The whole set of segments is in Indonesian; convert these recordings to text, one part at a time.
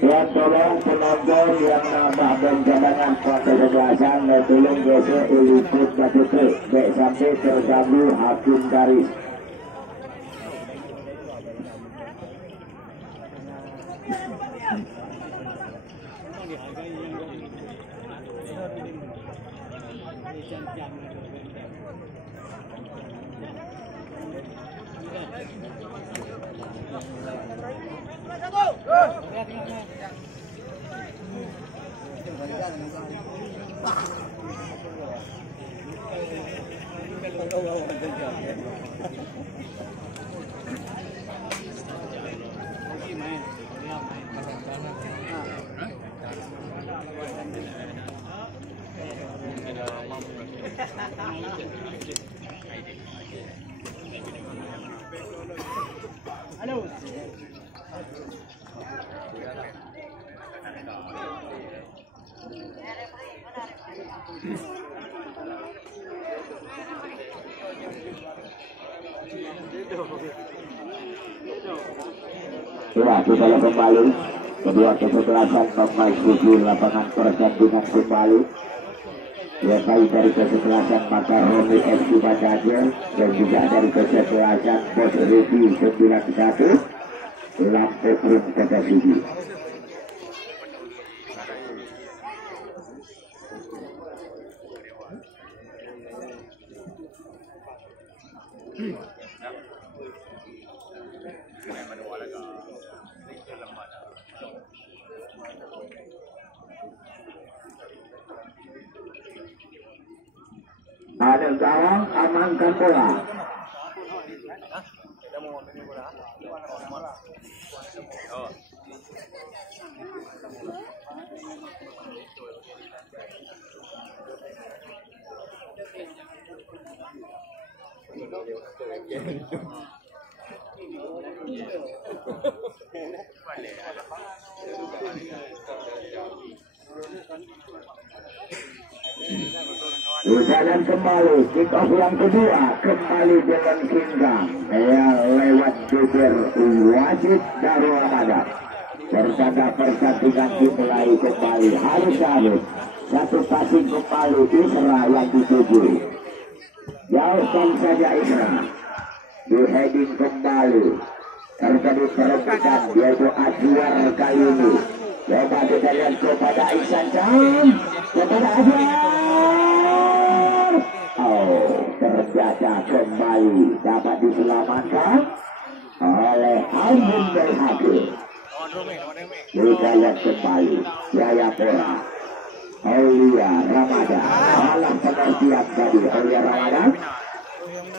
Dan tolong penonton yang nambah dan cadangan pada kejelasan dan tolong gesek uliput batu truk baik sampai tergabung hakim garis. Halo. Ya, kita lihat kembali kedua kesebelasan memasuki lapangan pertandingan kembali. Ya, baik dari kesebelasan maka Romi FC Bajajel dan juga dari kesebelasan Bos Review 91 Lampu Krim Kota Sigi. Ada gawang amankan bola. Jalan kembali, kick off yang kedua kembali dengan Kinggang ya, lewat bibir wasit Darul Ramadan. Persada pertandingan dimulai kembali, harus satu passing kembali Isra yang dituju. Jauhkan saja Isra, di heading kembali terjadi perebutan yaitu Azwar kali ini. Coba kita lihat kepada Ihsan Jam, kepada Azwar. Terjaga kembali dapat diselamatkan oleh Alvin dari Hakim. Kita lihat kembali Jayapura Aulia Ramadan, alam pengertian tadi Aulia Ramadan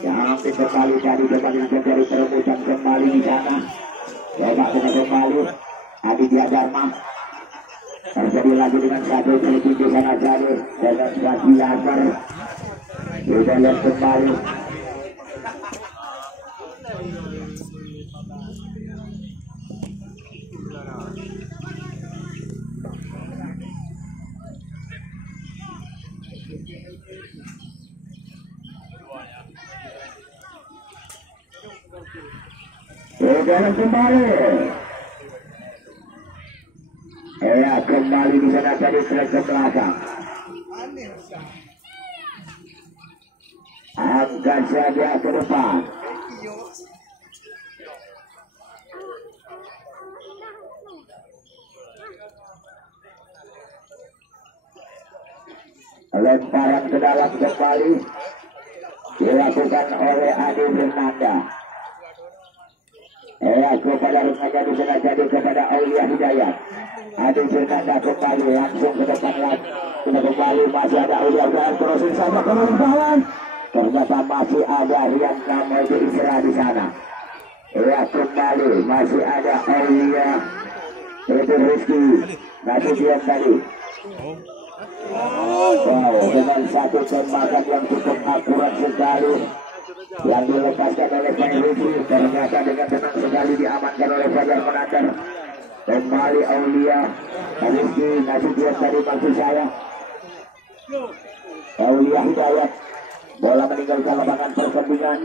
yang kembali dari depan dari perebutan kembali di sana. Coba kita kembali Aditya Dharma terjadi lagi dengan satu klik di sana jadi dengan Zaki Lazar. Kita lihat kembali jalan kembali. Ya, kembali di sana tadi trek ke belakang. Angkat saja ke depan. Lemparan ke dalam kembali dilakukan oleh Adi Fernanda. Kepada remaja di sana jadi kepada Aulia Hidayat. Adi Fernanda kembali langsung ke depan lagi. Kita kembali masih ada Aulia Hidayat crossing sama ke kawan. Ternyata masih ada Rian Nama itu Isra di sana. Kembali masih ada Aulia itu Rizky Nasudian tadi. Wow, dengan satu tembakan yang cukup akurat sekali yang dilepaskan oleh Pak Rizky, ternyata dengan tenang sekali diamankan oleh Fajar Menakar. Kembali Aulia Rizky Nasudian tadi maksud saya. Aulia Hidayat, bola meninggalkan lapangan pertandingan.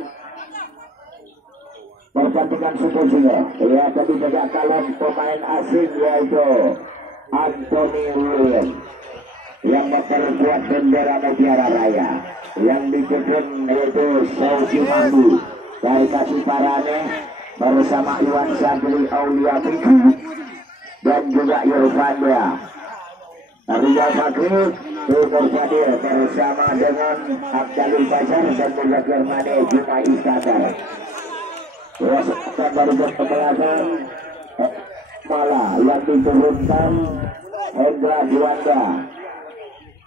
pertandingan seterusnya. Ya, tadi tidak kalah pemain asing yaitu Anthony William yang memperkuat bendera Mutiara Raya. Yang dicekam yaitu Sausi Mahdi dari Kasiparane bersama Iwan Sadli Aulia Biku dan juga Irfania. Ria Fakri Tukur Fadir bersama dengan Abdalil Basar dan juga Germane Jumai Iskandar. Wasakan baru berkebelasan malah yang diturunkan Hendra Juanda,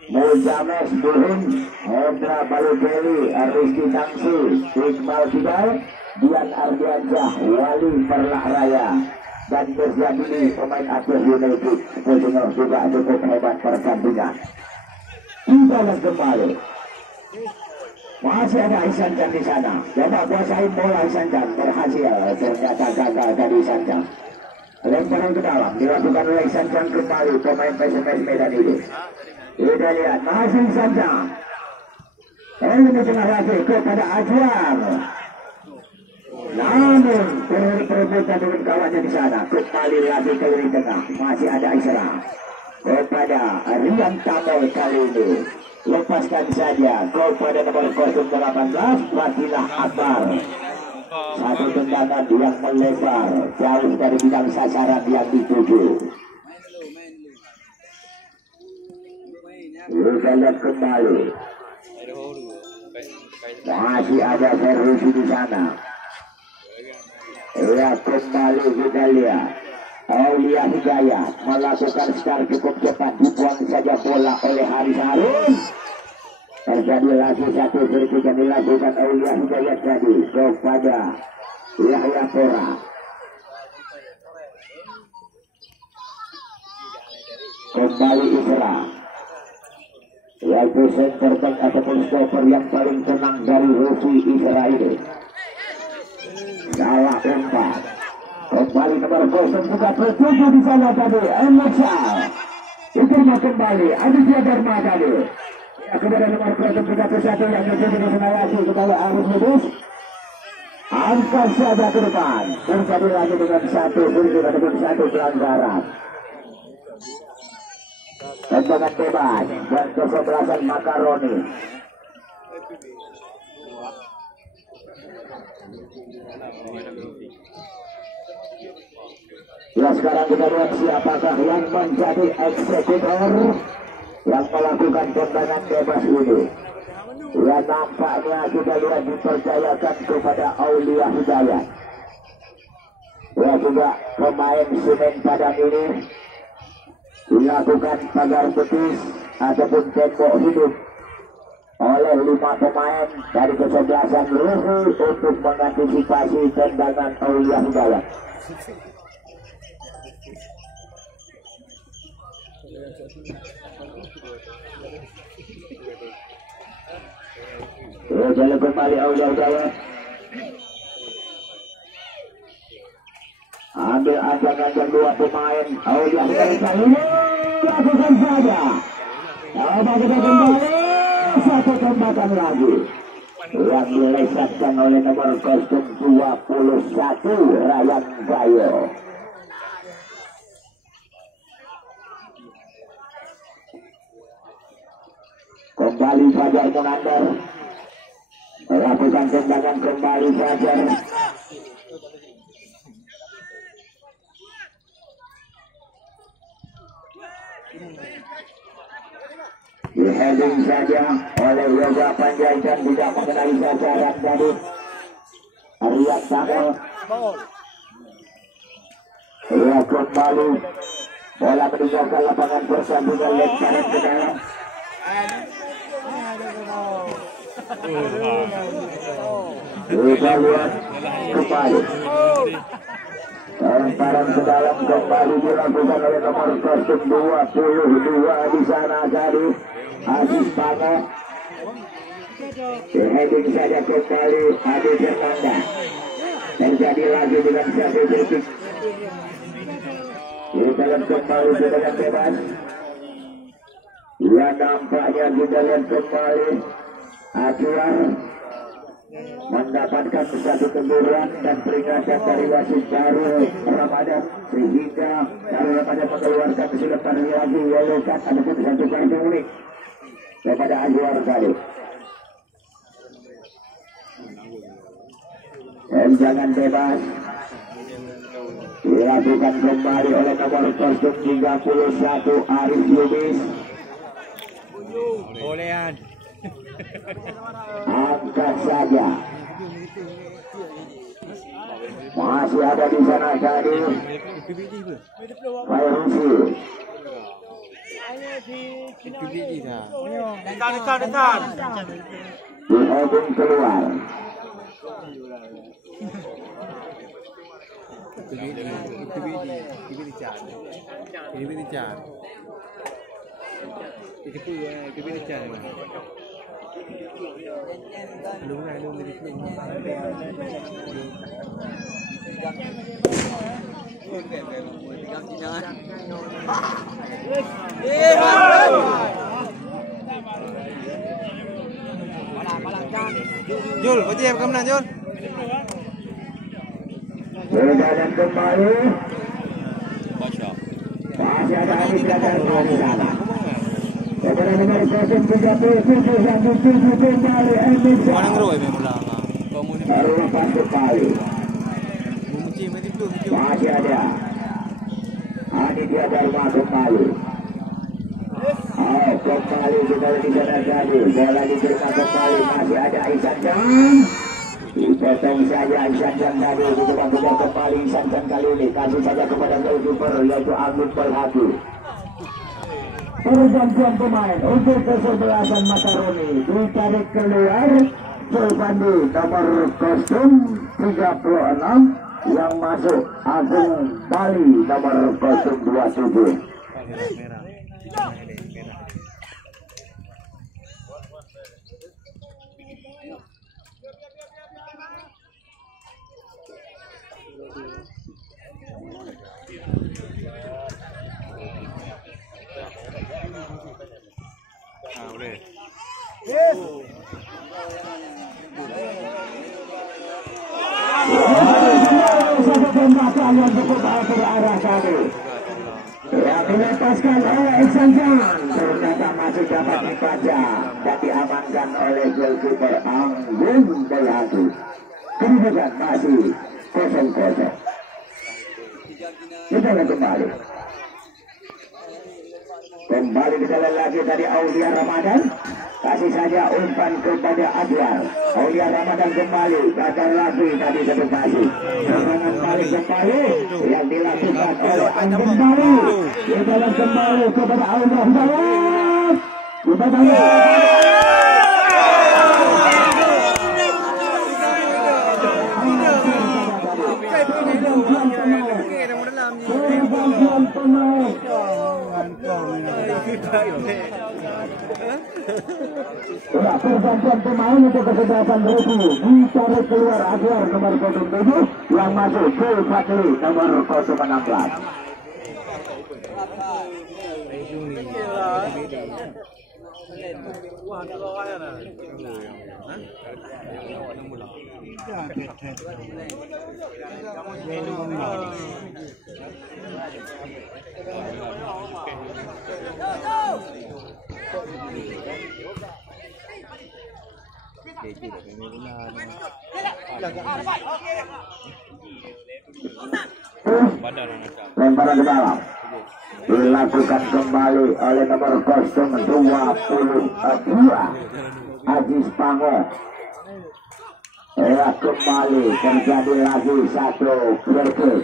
Mujames Duhun, Hendra Balukeli, Rizky Tangsi, Iqbal Kidal, Dian Ardiansyah, Wali Perlah Raya, dan Berjadini pemain Aceh United. Sepertinya juga cukup hebat pertandingan. Kita lihat kembali. Masih ada Ihsan Can di sana. Coba kuasain bola Ihsan Can, berhasil. Ternyata gagal dari Ihsan Can. Lemparan ke dalam dilakukan oleh Ihsan Can kembali pemain PSMS Medan ini. Kita lihat masih Ihsan Can. Ini tengah lagi kepada Ajuar. Namun perebutan dengan kawannya di sana. Kembali lagi ke lini tengah. Masih ada Isra kepada Rian Tamel kali ini. Lepaskan saja kepada nomor 018 Fadilah Akbar. Satu tendangan yang melebar jauh dari bidang sasaran yang dituju. Kita lihat kembali. Masih ada Ferrusi di sana. Ya, kembali kita lihat Aulia Hidayat melakukan secara cukup cepat, dibuang saja bola oleh Haris Harun. Terjadi lagi satu free yang dilakukan Aulia Hidayat tadi kepada Yahya Pora. Kembali Isra, yaitu center back ataupun stopper yang paling tenang dari Rusi Isra ini. Salah umpan. Kembali nomor 037 di sana tadi, Emeksal. Diterima kembali, Aditya Dharma tadi. Ya, kepada nomor 031 yang menjadi Senawasi kepada Arif Lubus. Angkat saja ke depan. Terjadi lagi dengan satu kursi ataupun satu pelanggaran. Tendangan bebas dan kesebelasan Makaroni. Ya, sekarang kita lihat siapakah yang menjadi eksekutor yang melakukan tendangan bebas ini. Ya, nampaknya kita lihat dipercayakan kepada Aulia Hidayat. Ya, juga pemain Semen Padang ini dilakukan pagar betis ataupun tembok hidup oleh 5 pemain dari kesebelasan Ruhu untuk mengantisipasi tendangan Aulia Hidayat. Jalan kembali Aulia Hidayat. Ambil ancang-ancang 2 pemain Aulia Hidayat kali ini. Lakukan saja. Coba kita kembali. Satu tembakan lagi yang dilesatkan oleh nomor 021 Ryan Bayo. Kembali Fajar Munandar melakukan tendangan kembali Fajar. Diheading saja oleh Yoga Panjaitan, tidak mengenai sasaran tadi. Ariyat Tamel. Ya, kembali bola meninggalkan lapangan pertandingan, lemparan ke dalam. Kita lihat kembali lemparan ke dalam kembali dilakukan oleh nomor 022 di sana tadi Aziz Pango. Heading saja kembali Adi Fernanda. Terjadi lagi dengan satu detik. Kita lihat kembali dengan bebas. Ya, nampaknya kita lihat kembali Acuan mendapatkan satu teguran dan peringatan dari wasit Darul Ramadan sehingga Darul Ramadan mengeluarkan kesulitan lagi yellow card ataupun satu kartu kuning kepada Azwar Saleh. Jangan bebas dilakukan kembali oleh nomor kostum 31 Arif Yubis. Bolehan. Angkat saja. Masih ada di sana tadi Fairuzi. Dekat. Dihubung keluar. Jul, berarti ya kamu Jul. Dan kembali. Masih ada Adi Gadar di sana. Kepada nomor 037 yang dituju kembali Indonesia. Baru lepas kembali. Masih ada Adi Dharma kembali. Kembali kita di sana tadi. Bola diterima kembali. Masih ada Ihsan Jang. Dipotong saja Ihsan Jang tadi. Dicoba kembali Ihsan Jang kali ini. Kasih saja kepada goalkeeper yaitu Ahmad Balhati. Pergantian pemain untuk kesebelasan Makaroni ditarik keluar Sulfandi nomor kostum 36 yang masuk Agung Bali nomor kostum 27. Tembakan yang cukup berarah tadi yang dilepaskan oleh Ihsan Jang ternyata masih dapat dibaca dan diamankan oleh goalkeeper Anggun Balhati. Kedudukan masih 0-0. Kita kembali kita lagi dari Aulia Ramadan. Kasih saja umpan kepada Adwar. Aulia Ramadan kembali, gagal lagi tadi satu kali. Serangan balik kembali yang dilakukan oleh Anggun Bali. Kita kembali kepada Aulia Ramadan. Kita pergantian pemain untuk kesebelasan Resi ditarik keluar Azwar nomor 07 yang masuk Gol Fatli nomor 016. Lemparan ke dalam dilakukan kembali oleh nomor kostum 22 Ajis Pango. Kembali terjadi lagi satu kritik.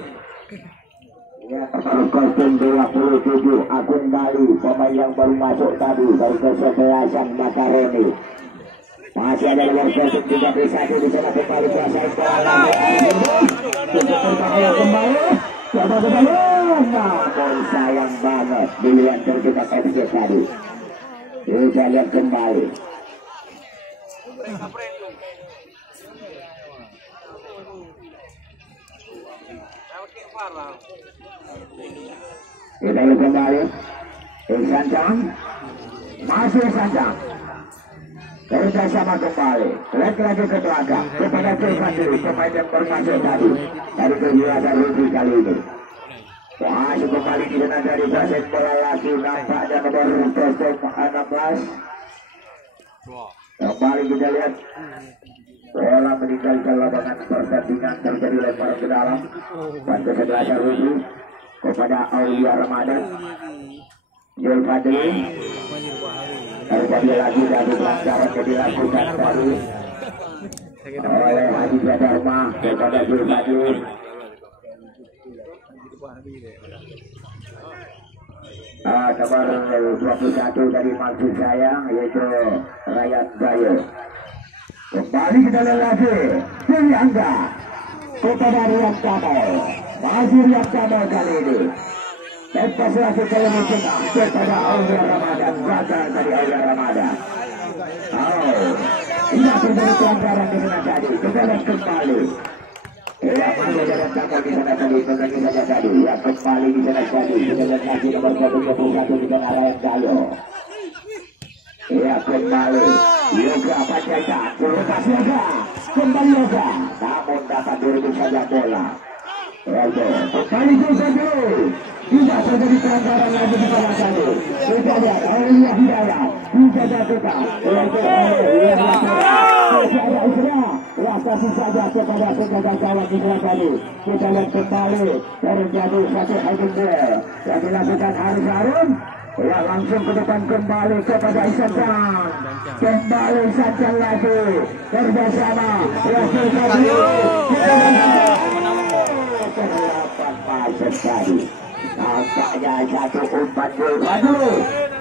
Nomor kostum 27 Agung Bali, pemain yang baru masuk tadi dari kesebelasan Makaroni. Masih ada nomor kostum 31 di sana kembali kuasai bola. Kembali. Coba kembali. Namun sayang banget pilihan terdekat FC tadi. Kita lihat kembali. Kita lihat kembali. Ihsan Jang. Masih Ihsan Jang. kerjasama kembali, lagi ke belakang kepada Kevin, pemain yang bermasuk tadi dari kejuaraan Ruby kali ini. Masuk kembali di sana dari wasit bola lagi, nampaknya nomor 16. Kembali kita lihat bola meninggalkan lapangan pertandingan, terjadi lempar ke dalam dan kesebelasan Ruby kepada Aulia Ramadan. Jul Fadli terjadi lagi dari pelanggaran yang dilakukan tadi oleh Haji Dharma kepada Jul Fadli. Nomor 21 dari maksud saya yaitu Rayat Bayu. Kembali kita lihat lagi Dewi Angga kepada Riyad Kamal. Masih Riyad Kamal kali ini. Lepas lagi ke lebih tengah kepada Aulia Ramadan. Gagal dari Aulia Ramadan. Tidak terjadi pelanggaran di sana tadi. Kita lihat kembali. Ya, masih ada Kamal di sana tadi. Penyanyi saja tadi. Ya, kembali di sana tadi. Kita lihat lagi nomor 21 di tengah Rayat Bayu. Ya, kembali Yoga Panjaitan. Lepas Yoga. Kembali Yoga. Namun dapat direbut saja bola. Kembali juga dulu. Tidak terjadi pelanggaran lagi di bawah satu. Kita lihat Aulia Hidayat. Dijaga kita. Kasih saja kepada penjaga kawan di belakang tadi. Kita lihat kembali terjadi satu heading ball yang dilakukan Haris Harun. Ya, langsung ke depan kembali kepada Isanjang. Kembali Isanjang lagi kerjasama. Ya, terlapan masuk tadi. Nampaknya satu umpan dulu.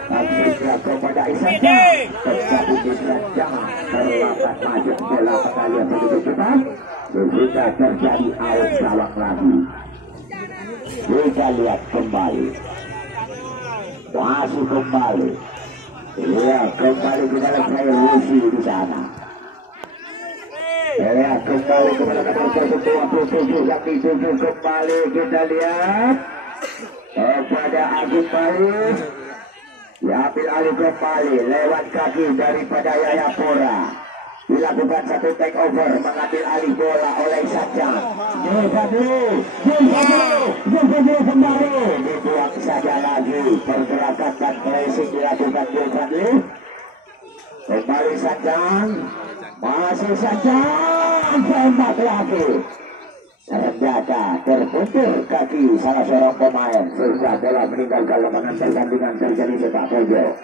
Akhirnya kepada Isanjang. Terjadi Isanjang terlapan masuk bola pengalian begitu cepat. Sehingga terjadi out gawang lagi. Kita lihat kembali. Masih kembali. Ya, kembali kita lihat saya Rusi di sana. Ya, kembali kepada nomor 27 yang dituju kembali kita lihat kepada Agus Baris. Diambil alih kembali lewat kaki daripada Yayapura. Dilakukan satu take over, mengambil alih bola oleh Isanjang. Jul kembali. Dibuang saja lagi. Pergerakan dan pressing dilakukan Jul Fadli. Kembali Isanjang. Masih Isanjang. Tembak lagi. Ternyata terputus kaki salah seorang pemain. Sehingga bola meninggalkan lapangan pertandingan, terjadi sepak pojok.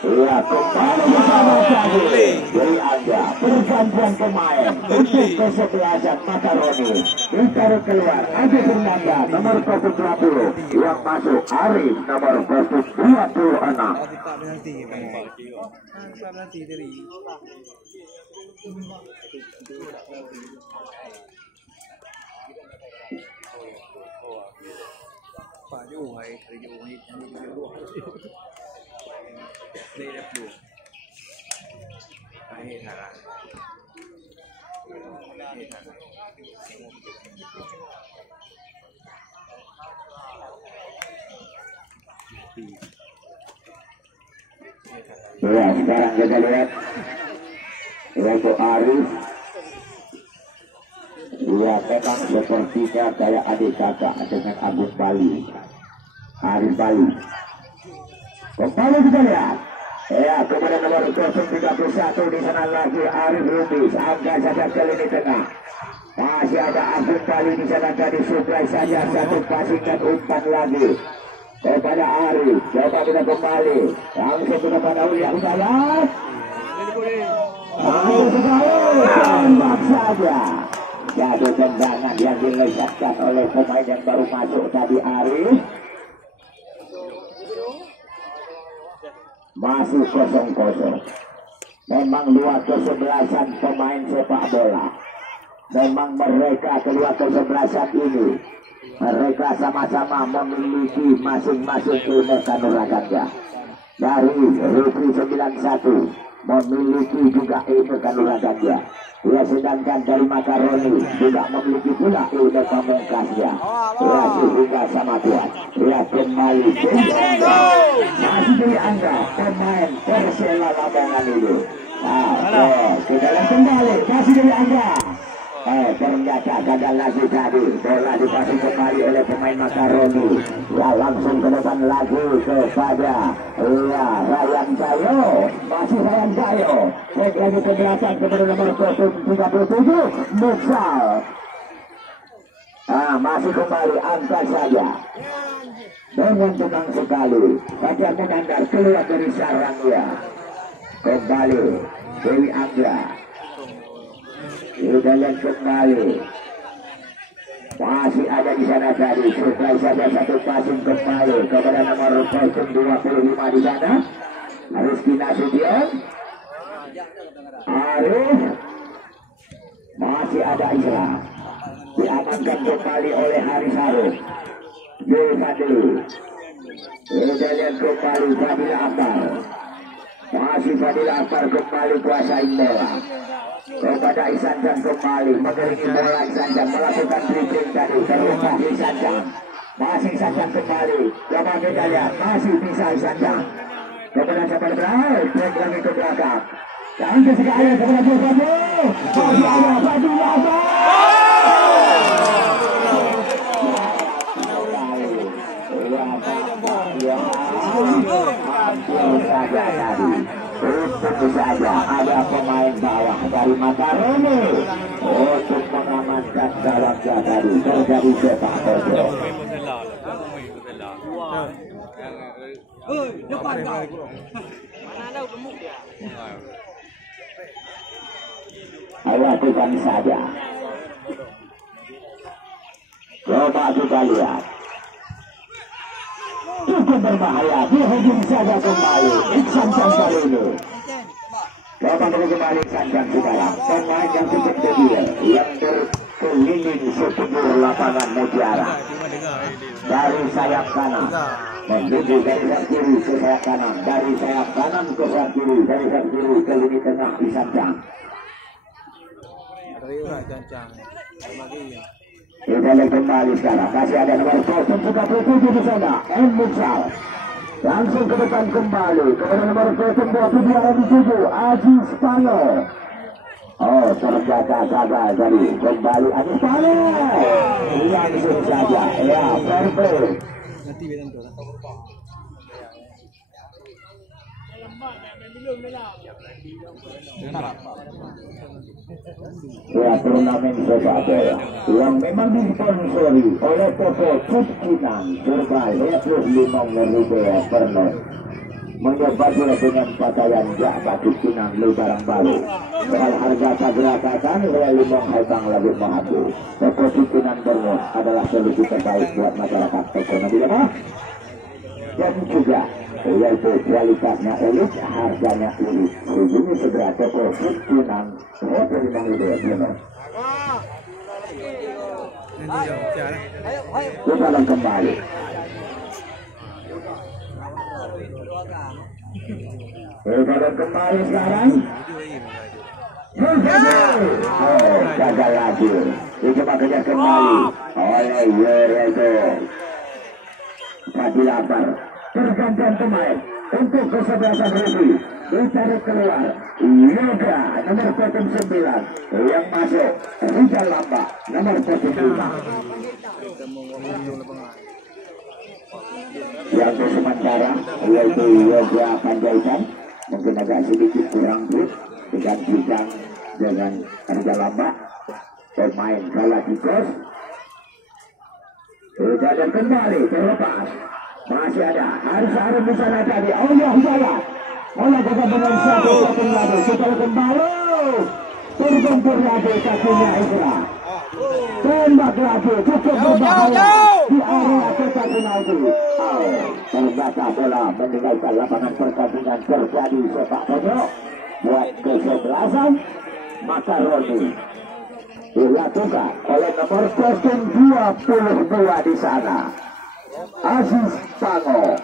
Ya, kembali bersama tadi dari Anda pergantian pemain untuk kesebelasan Makaroni. Ditaruh keluar Adi Fernanda nomor 20 yang masuk Arif nomor 26. Đây đẹp đủ. Đây hệ thả lại. Hệ thả lại. Ya, sekarang kita lihat yaitu Arif. Ya, memang sepertinya kayak adik kakak dengan Agus Bali. Arif Bali. Kembali kita lihat. Ya, kepada nomor 031 di sana lagi Arif Lubis. Angka saja ke lini tengah. Masih ada Agus Bali di sana, tadi suplai saja satu pasingan umpan lagi kepada Arif. Coba kita kembali langsung kepada Aulia Hidayat. Ayo sekali tembak saja. Jadi tendangan yang dilesatkan oleh pemain yang baru masuk tadi Arif. Masih 0-0. Memang dua kesebelasan pemain sepak bola. Memang mereka kedua kesebelasan ini, mereka sama-sama memiliki masing-masing ilmu kanuragannya. Dari Rufri 91 memiliki juga ilmu kanuragannya. Ya, sedangkan dari Makaroni tidak memiliki pula ilmu pamungkasnya. Ya, sehingga sama tuan. Ya, kembali masih dari Anda pemain Persela Lamongan itu. Nah, kita lihat kembali masih dari Anda. Ternyata gagal lagi tadi. Bola dipasang kembali oleh pemain Makaroni. Ya, langsung ke depan lagi kepada Ryan Jayo. Masih Ryan Jayo. Cek lagi ke belakang kepada nomor 37 Muksal. Masih kembali angkat saja. Dengan tenang sekali. Fajar Menandar keluar dari sarangnya. Kembali Dewi Anggra. Kita lihat kembali. Masih ada di sana tadi. Supply saja satu passing kembali kepada nomor 25 di sana. Rizky Nasution. Arif. Masih ada Isra. Diamankan kembali oleh Haris Harus. Joy Fadli. Kita lihat kembali Fadil Akbar. Masih Fadil Akbar kembali kuasain bola. Kepada Isanjang kembali mengeringi bola. Isanjang melakukan dribbling tadi. Terlepas Isanjang. Masih Isanjang kembali. Coba kita lihat. Masih bisa Isanjang. Kepada siapa berlalu. Cek lagi ke belakang. Dan kesekali kepada Bukadu. Masih ada Fadil Akbar. Saja tadi tentu saja ada pemain bawah dari Makaroni untuk mengamankan gawangnya tadi terjadi sepak bola. Lakukan saja. Coba kita lihat. Cukup berbahaya, dihujung saja kembali Iksan kali ini. Coba kembali Iksan sekarang. Pemain yang cukup debil yang berkeliling seluruh lapangan Mutiara. Dari sayap kanan menuju dari sayap kiri ke sayap kanan, dari sayap kanan ke sayap kiri, dari sayap kiri ke lini tengah Isanjang. Kita lihat kembali sekarang. Masih ada nomor 37 di sana. Muksal. Langsung ke depan kembali. Kepada nomor 27 Aji Spano. Ternyata gagal dari kembali Aji Spano. Langsung saja. Ya, perfect. Ya, turnamen sepak bola yang memang disponsori oleh PT Cipinang Survei Plus Limong Merubah Pernet menyebabkan dengan pakaian jabat Cipinang lu barang baru soal harga pergerakan oleh Limong Haibang lagi mampu. PT Cipinang Pernet adalah solusi terbaik buat masyarakat ekonomi lemah dan juga yaitu kualitasnya elit, harganya elit. Hubungi segera toko Cipinang Hotel Limong Merubah. Kita akan kembali. Kita akan kembali sekarang. Gagal lagi. Dicoba kejar kembali oleh Yereto Fadil Akbar. Pergantian pemain untuk kesebelasan Rusi. Ditarik keluar Yoga nomor 9 yang masuk Rizal Lamba nomor 5. Yang sementara yaitu Yoga Panjaitan mungkin agak sedikit kurang grip digantikan dengan Rizal Lamba pemain Galacticos. Sudah dan kembali terlepas. Masih ada Haris Harun di sana tadi. Allah Jaya. Oleh kata dengan satu lagi. Setelah kembali. Terbentur lagi kakinya Isra. Tembak lagi. Cukup berbahaya. Di area kotak penalti. Terbaca bola meninggalkan lapangan pertandingan terjadi sepak bola. Buat kesebelasan Makaroni. Dilakukan oleh nomor 22 di sana. Aziz Pango.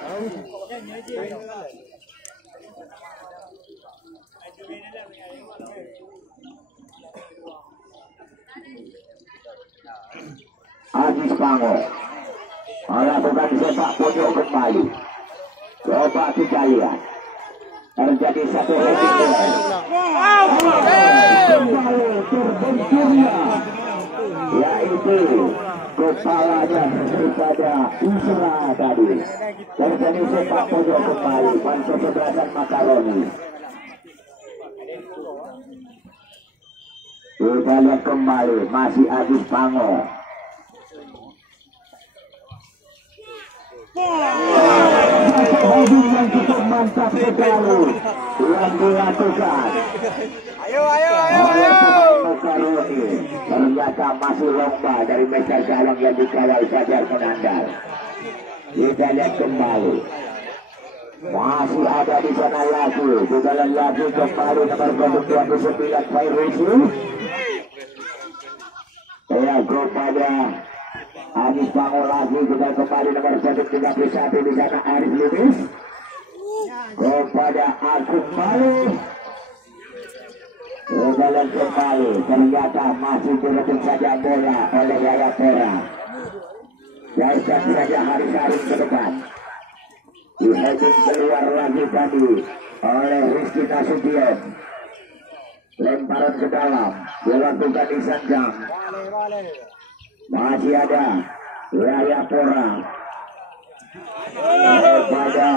Agis Pango melakukan sepak pojok kembali. Coba kita lihat. Terjadi satu heading kembali terbenturnya, yaitu kepalanya daripada Isra tadi. Terjadi sepak pojok kembali. Kesebelasan Makaroni. Kita lihat kembali, masih Agis Pango. Hobi yang cukup mantap sekali yang dilakukan. Ayo. Makaroni ternyata masih lomba dari meter gawang yang dikawal Fajar Menandal. Kita lihat kembali, masih ada di sana lagi, di dalam lagi kembali nomor punggung 29 Fairusi. Ya, kepada Agis Pango lagi juga kembali nomor 31 di sana Arif Lubis. Kepada Agung Bali. Dalam kembali ternyata masih direbut saja bola oleh Jayapura. Jaikan saja Haris Arif ke depan. Diheading keluar lagi tadi oleh Rizky Nasution. Lemparan ke dalam dilakukan di Sanjang. Masih ada Jayapura kepada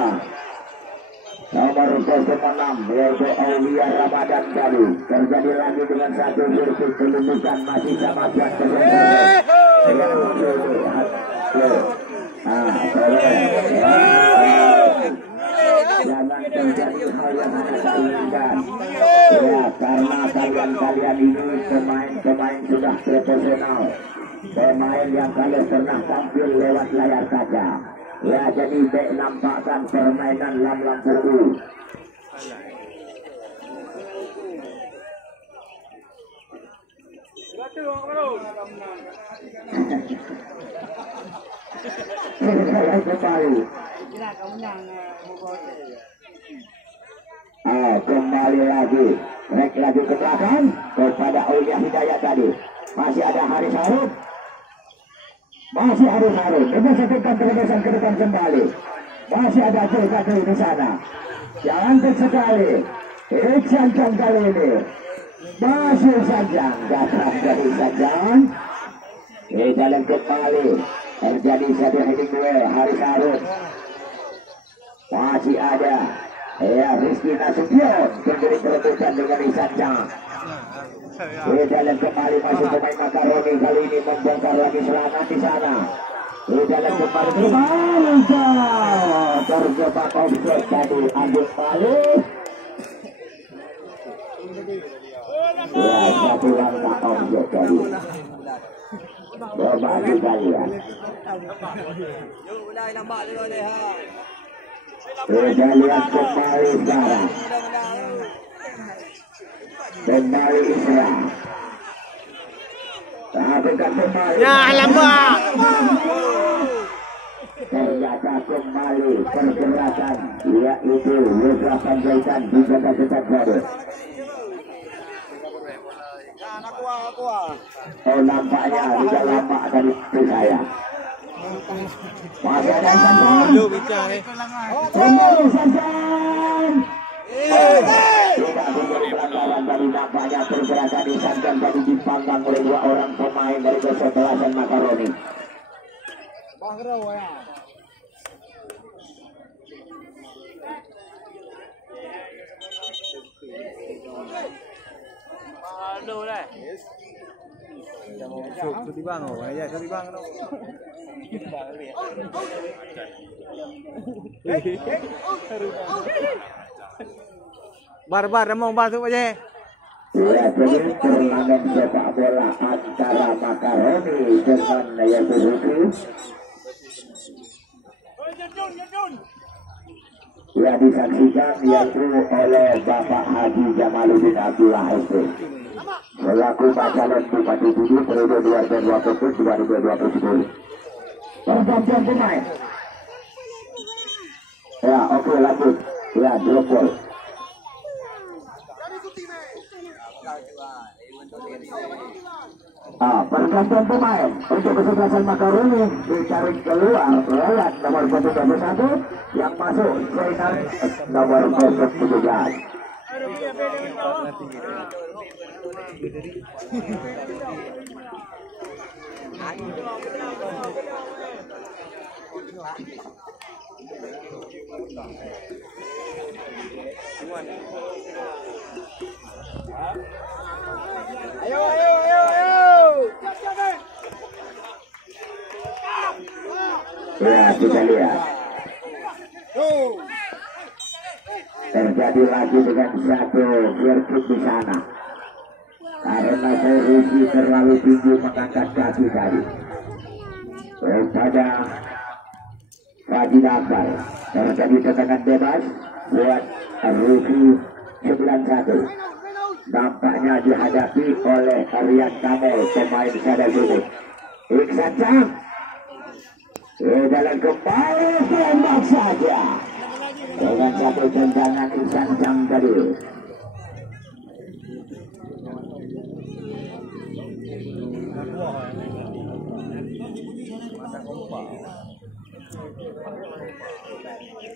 nomor 06 yaitu Aulia Ramadan tadi. Terjadi lagi dengan satu sirkuit penundukan masih sama pihak jangan terjadi hal yang anda inginkan ya, karena kalian ini pemain sudah profesional, pemain yang kalian pernah tampil lewat layar kaca ya, jadi baik nampakkan permainan lampu U. Kembali lagi, rek lagi ke belakang kepada Aulia Hidayat tadi. Masih ada Haris Harun. Memasukan terobosan ke depan kembali. Masih ada Joko di sana. Cantik sekali. Sanjang kali ini. Masih Sanjang, datang dari Sanjang. Jalan kembali. Terjadi satu heading duel Haris Harun. Masih ada Rizky Nasution menjadi perebutan dengan Sanjang. Dalam kembali masih pemain Makaroni kali ini membongkar lagi serangan di sana. Dalam kembali terjebak offside tadi Agus balik. Ya, satu langkah offside tadi. Coba kita lihat. Kita lihat kembali sekarang. Kembali Isra. Ya, lambak. Ternyata kembali pergerakan yaitu Yusra Panjaitan di jaga tetap berada. Oh, nampaknya tidak lama dari saya. Masih ada Sanjang. Kembali Sanjang. Tidak diberi pelanggaran dari nampaknya pergerakan di Sanjang tadi dipanggang oleh dua orang pemain dari kesebelasan Makaroni. Aduh lah. Di bang, ya di bang. Bar mau masuk aja. Ya, jadi turnamen sepak bola antara Makaroni dengan Yakuruki. Ya, disaksikan yaitu oleh Bapak Haji Jamaluddin Abdullah SP selaku Calon Bupati Budi periode 2020-2020. Pergantian pemain. Ya, oke, lanjut. Ya, drop ball. Pergantian pemain untuk kesebelasan Makaroni ditarik keluar lewat nomor 21 yang masuk Zainal nomor 17. Ayo. Ya, kita lihat. Terjadi lagi dengan satu firkit di sana. Karena Rusi terlalu tinggi mengangkat kaki tadi. Kepada Fadil Akbar terjadi tendangan bebas buat Rusi 91. Nampaknya dihadapi oleh Aryan Kamel, pemain Sadar Gunung. Iksan Cam dalam kembali tembak saja dengan satu tendangan Iksan Cam tadi.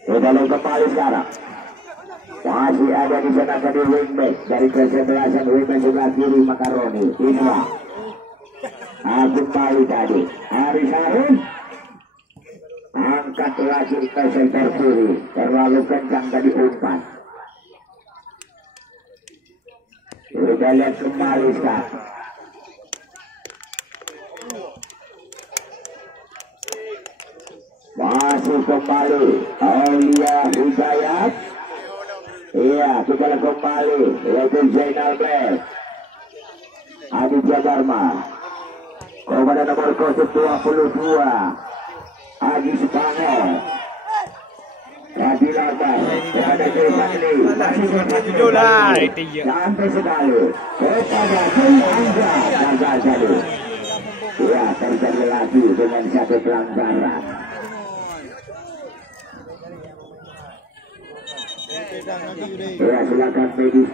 Dalam kembali sekarang masih ada di sana tadi wingback dari kesebelasan wingback sebelah kiri Makaroni. Inilah kembali tadi Haris Harun angkat lagi ke sektor kiri, terlalu kencang tadi umpan. Kita lihat kembali sekarang. Masih kembali Aulia Hidayat. Iya, kita lihat kembali yaitu Zainal Black, Aditya Dharma kepada nomor 22 Adi Supane, Fadil Akbar kepada Fadli, masih santai sekali kepada Angga gagal tadi. Ya, terjadi lagi dengan satu pelanggaran. Ya, silakan medis.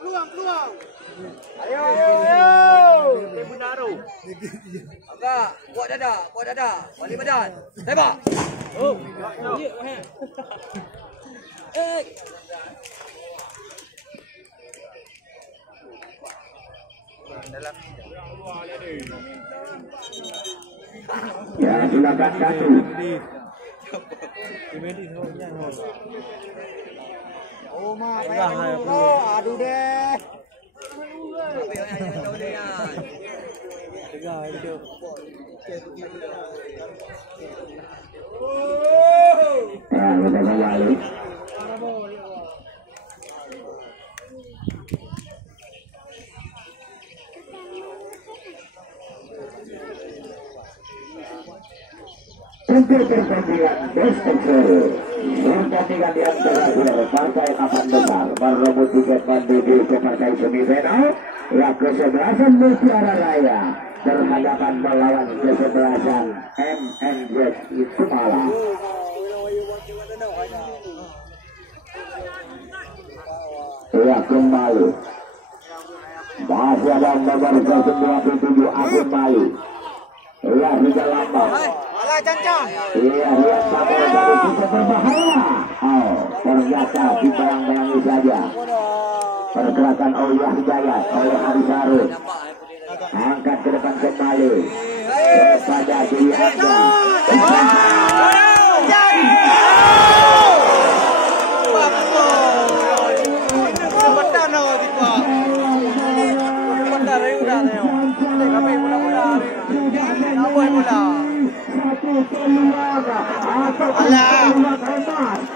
Peluang. Ayo. Ibu Naru. Enggak, buat dada. Balik badan. Tembak. Oh. Ya, silakan satu. Oh, mak, aduh deh. Nah, kita kembali. Untuk pertandingan best of series, pertandingan yang terakhir partai papan besar merebut tiket menuju ke partai semifinal, yang kesebelasan Mutiara Raya berhadapan melawan kesebelasan MNZ Sumala. Ya, kembali masih ada nomor 27 Agung Bali. Ya, tidak lama. Iya, lihat sama dari kita berbahaya. Oh, ternyata dibayang-bayangi saja. Pergerakan Aulia Hidayat oleh Haris Harun. Angkat ke depan kembali kepada Dwi Angga.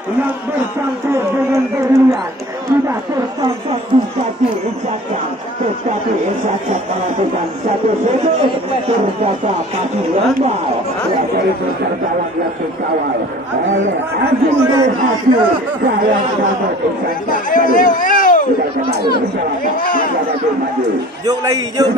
Yang bercampur dengan berlian sudah tertangkap di kaki Insyaallah, tetapi Insyaallah melakukan satu sudut terjaga kaki lembal dari terjalan yang dikawal oleh Agung Berhati sayang banget Insyaallah. Sudah kembali Insyaallah. Juk lagi. Belum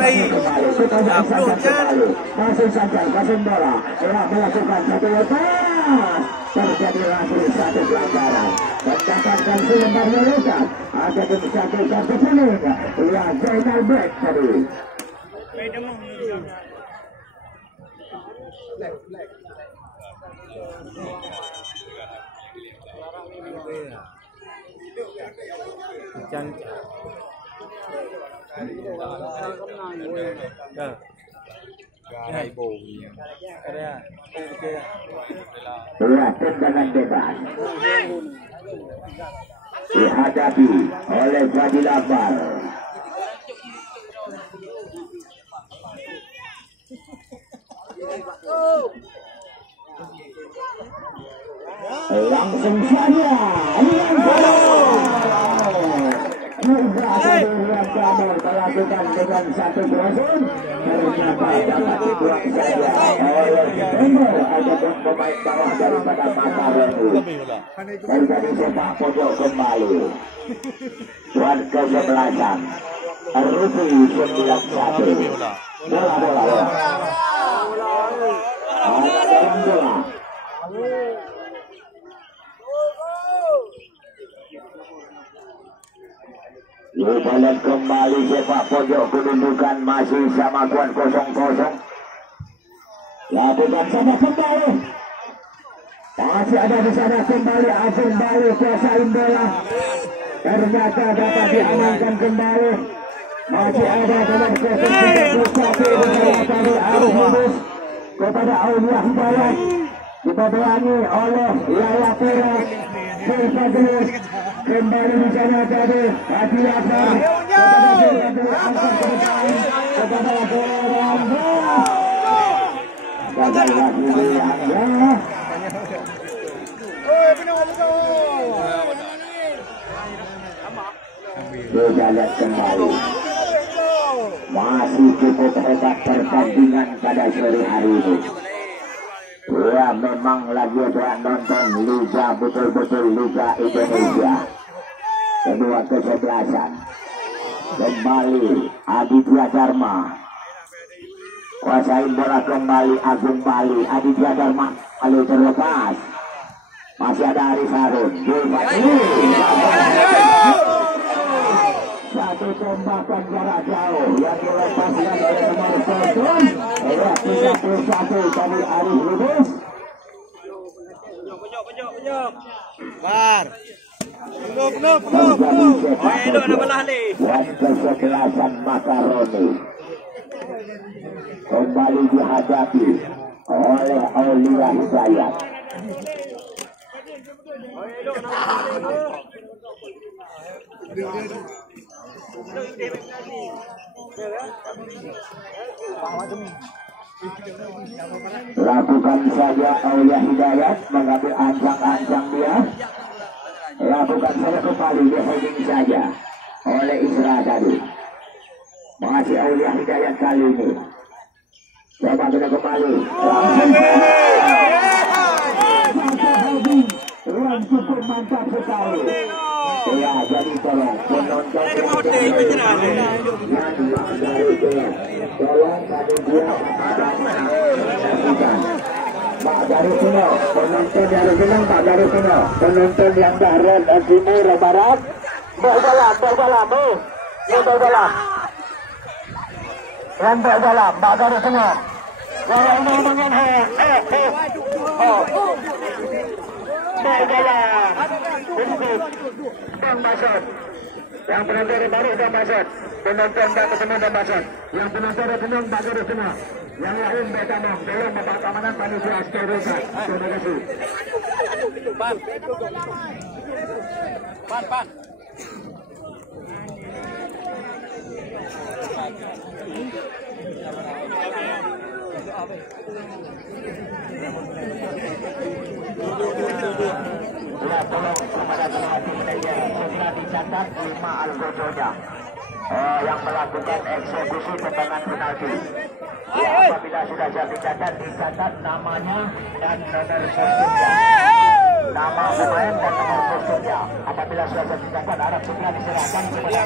Jan. Masih saja kasih bola telah melakukan satu lepas. Terjadi lagi satu pelanggaran. Mendapatkan selembar lelucon. Ada di satu kartu kuning. Ya Zainal Bek tadi. Dua tendangan bebas dihadapi oleh Fadil Akbar. Langsung saja melakukan dengan satu crossing ternyata dapat dibuang saja oleh Timur ataupun pemain bawah daripada Mataram. Terjadi sepak pojok kembali. Tuan ke-11 Rupi 91. Bola. Kita lihat kembali sepak pojok kedudukan masih sama kuat 0-0. Lakukan sana kembali. Masih ada di sana kembali Agung Bali kuasain bola. Ternyata dapat diamankan kembali. Masih ada dalam 0-31 dari Arus kepada Aulia Hidayat. Dibawahi oleh Yaya Pera. Kembali di sana tadi Hati Akbar kepada kita lihat kembali masih cukup hebat pertandingan pada sore hari ini. Ya memang lagi ada nonton Liga, betul-betul Liga Indonesia kedua ke-11. Kembali Aditya Dharma kuasain bola kembali Agung Bali. Aditya Dharma kali terlepas. Masih ada Arif Harun. Satu tembakan jarak jauh yang dilepaskan oleh nomor 31 dari Arif Lubis. Pojok. Bar. Penuh. Hidup nak belah ni. Dan kesebelasan Makaroni kembali dihadapi oleh Aulia Hidayat. Lakukan saja Aulia Hidayat mengambil ancang-ancang dia. Lakukan saja kembali di heading saja oleh Isra tadi. Masih Aulia Hidayat kali ini. Coba kita kembali. Ruang cukup mantap sekali. Ya, jadi tolong penonton tolong tadi dia Pak dari sini, penonton dari sini, Pak dari sini, penonton yang barat timur barat, berdalam, Pak dari sini. Kalau ngomongin berdalam, dan masuk. Yang penonton baru dan masuk. Penonton tak kesana dan masuk. Yang penonton tenang tak ada semua. Yang lain bertanam. Tolong Bapak Keamanan Panitia Seteruskan. Terima kasih. Pan. Ya, tolong kepada semua tim manajer segera dicatat 5 Algojonya yang melakukan eksekusi tendangan penalti. Apabila sudah dicatat namanya dan nomor kostumnya. Nama pemain dan nomor kostumnya. Apabila sudah dicatat, harap segera diserahkan kepada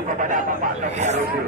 kepada Bapak Tokia Rusi.